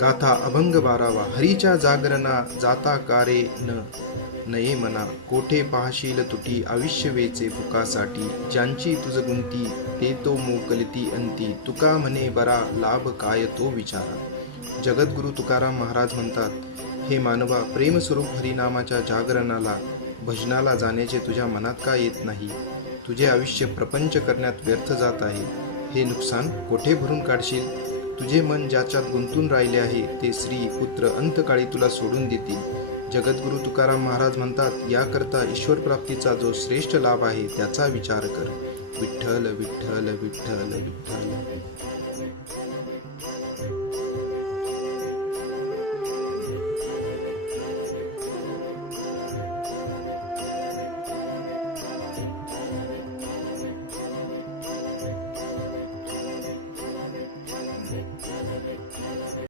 गाथा अभंग 12वा. हरीच्या जागरणा जाता कारे नये मना, कोठे पाहशील तुटी आयुष्य वेचे फुकासाठी, ज्यांची तुझ गुंती ते तो मोकलती अंती, तुका म्हणे बरा लाभ काय तो विचारा. जगद्गुरु तुकाराम महाराज म्हणतात, हे मानवा, प्रेमस्वरूप हरिनामाच्या जागरणाला भजनाला जाण्याचे तुझ्या मनात का येत नाही? तुझे आयुष्य प्रपंच करण्यात व्यर्थ जात आहे. हे नुकसान कोठे भरून काढशील? तुझे मन ज्याच्यात गुंतून राहिले आहे ते स्त्री पुत्र अंतकाळी तुला सोडून देतील. जगद्गुरु तुकाराम महाराज म्हणतात, याकरता ईश्वर प्राप्तीचा जो श्रेष्ठ लाभ आहे त्याचा विचार कर. विठ्ठल विठ्ठल विठ्ठल विठ्ठल.